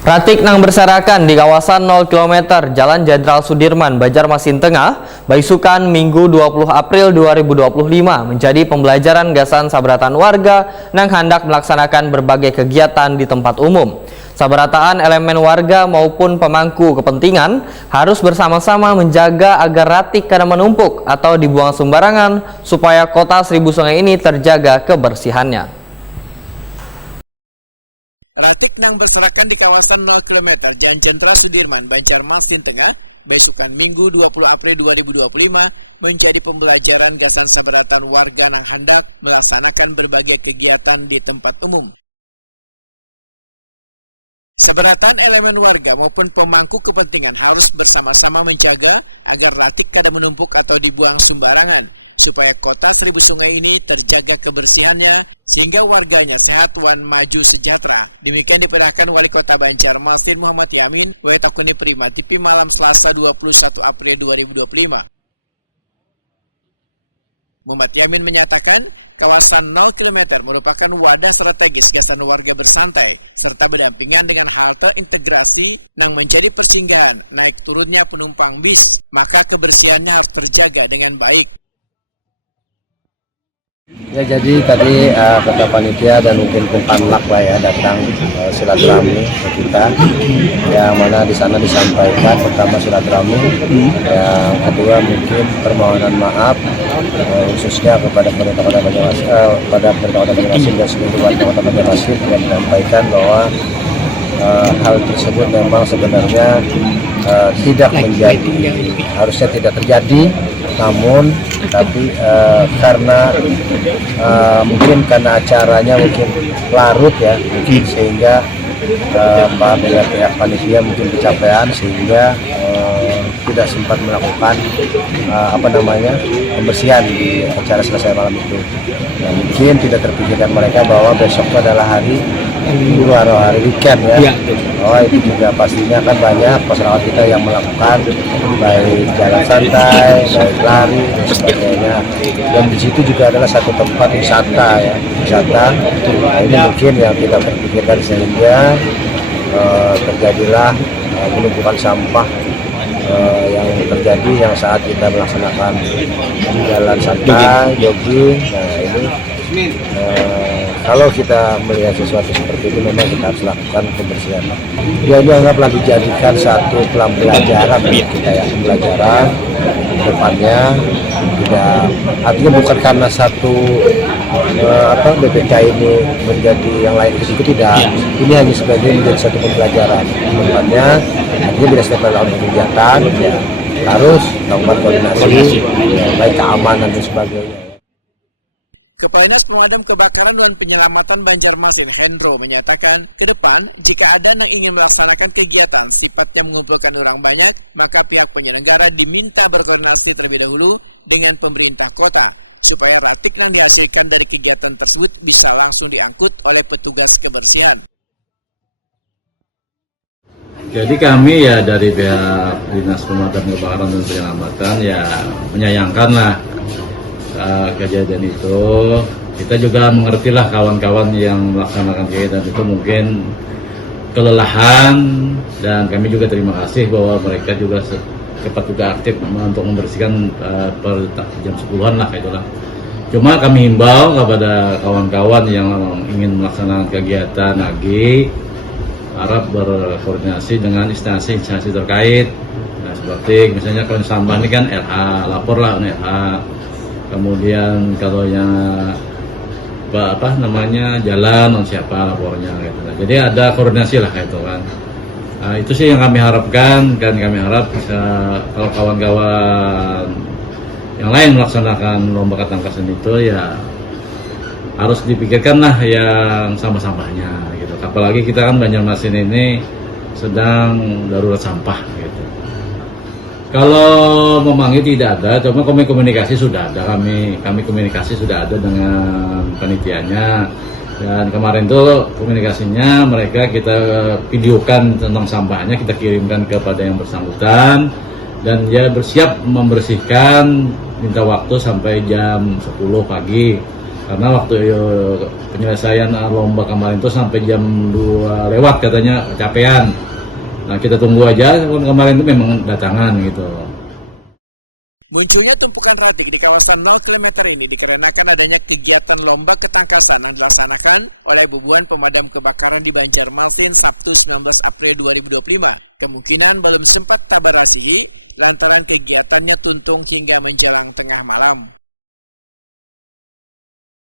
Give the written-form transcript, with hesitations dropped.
Ratik nang berserakan di kawasan 0 km Jalan Jenderal Sudirman, Banjarmasin Tengah, Baisukan Minggu 20 April 2025 menjadi pembelajaran gasan sabratan warga nang hendak melaksanakan berbagai kegiatan di tempat umum. Sabarataan elemen warga maupun pemangku kepentingan harus bersama-sama menjaga agar ratik kada menumpuk atau dibuang sembarangan supaya kota Seribu Sungai ini terjaga kebersihannya. Ratik nang berserakan di kawasan 0 km Jalan Jenderal Sudirman, Banjarmasin Tengah, Baisukan Minggu 20 April 2025 menjadi pembelajaran gasan sabaratan warga nang hendak melaksanakan berbagai kegiatan di tempat umum. Sabaratan elemen warga maupun pemangku kepentingan harus bersama-sama menjaga agar ratik kada menumpuk atau dibuang sembarangan, supaya kota Seribu Sungai ini terjaga kebersihannya sehingga warganya sehat wan maju sejahtera. Demikian diperintahkan Wali Kota Banjarmasin Muhammad Yamin Wetakuni Prima TV malam Selasa 21 April 2025. Muhammad Yamin menyatakan kawasan 0 km merupakan wadah strategis gasan warga bersantai serta berdampingan dengan halte integrasi yang menjadi persinggahan naik turunnya penumpang bis, maka kebersihannya harus terjaga dengan baik. Ya, jadi tadi kata panitia dan mungkin tim Panlak lah ya datang silaturahmi ke kita, yang mana di sana disampaikan pertama silaturahmi, yang kedua mungkin permohonan maaf khususnya kepada pemerintah Kota Banjarmasin dan seluruh warga Kota Banjarmasin yang menyampaikan bahwa hal tersebut memang sebenarnya tidak menjadi, harusnya tidak terjadi, namun tapi karena mungkin karena acaranya mungkin larut ya, mungkin sehingga dengan pihak panitia mungkin kecapean sehingga tidak sempat melakukan pembersihan di acara selesai malam itu. Mungkin tidak terpikirkan mereka bahwa besok itu adalah hari Minggu atau hari weekend ya. Bahwa itu juga pastinya kan banyak masyarakat kita yang melakukan baik jalan santai, baik lari dan sebagainya. Dan di situ juga adalah satu tempat wisata ya, wisata. Ini mungkin yang tidak terpikirkan sehingga terjadilah penumpukan sampah yang terjadi yang saat kita melaksanakan jalan santai, jogging. Nah ini kalau kita melihat sesuatu seperti itu memang kita harus lakukan pembersihan. Ya, ini anggaplah dijadikan satu pembelajaran kita ya, pembelajaran ke depannya. Tidak, artinya bukan karena satu BPK ini menjadi yang lain itu tidak. Ini hanya sebagai menjadi satu pembelajaran. Kedepannya, artinya bila setiap melakukan kegiatan ya, harus melakukan koordinasi, baik keamanan dan sebagainya. Kepala Dinas Pemadam Kebakaran dan Penyelamatan Banjarmasin Hendro menyatakan, ke depan jika ada yang ingin melaksanakan kegiatan sifatnya mengumpulkan orang banyak, maka pihak penyelenggara diminta berkoordinasi terlebih dahulu dengan pemerintah kota, supaya ratik yang dihasilkan dari kegiatan tersebut bisa langsung diangkut oleh petugas kebersihan. Jadi kami ya dari pihak Dinas Pemadam Kebakaran dan Penyelamatan ya menyayangkan lah kejadian itu. Kita juga mengertilah kawan-kawan yang melaksanakan kegiatan itu mungkin kelelahan, dan kami juga terima kasih bahwa mereka juga cepat juga aktif untuk membersihkan per jam 10-an lah itulah. Cuma kami himbau kepada kawan-kawan yang ingin melaksanakan kegiatan lagi, harap berkoordinasi dengan instansi-instansi terkait. Nah, seperti misalnya kalau sampah ini kan LH, laporlah LH. Kemudian kalau yang jalan siapa lapornya gitu. Jadi ada koordinasi lah itu kan. Nah, itu sih yang kami harapkan, dan kami harap bisa kalau kawan-kawan yang lain melaksanakan lomba ketangkasan itu ya harus dipikirkan lah yang sama-samanya gitu. Apalagi kita kan Banjarmasin ini sedang darurat sampah gitu. Kalau memanggil tidak ada, cuma komunikasi sudah ada, kami komunikasi sudah ada dengan panitianya, dan kemarin tuh komunikasinya mereka kita videokan tentang sampahnya, kita kirimkan kepada yang bersangkutan, dan dia bersiap membersihkan, minta waktu sampai jam 10 pagi. Karena waktu penyelesaian lomba kemarin itu sampai jam 2 lewat katanya kecapean. Nah kita tunggu aja, kemarin itu memang datangan gitu. Munculnya tumpukan ratik di kawasan 0 km ini dikarenakan adanya kegiatan lomba ketangkasan yang dilaksanakan oleh Bubuan Pemadam Kebakaran di Banjarmasin Sabtu 19 April 2025. Kemungkinan belum sempat tabarasihi lantaran kegiatannya tuntung hingga menjelang tengah malam.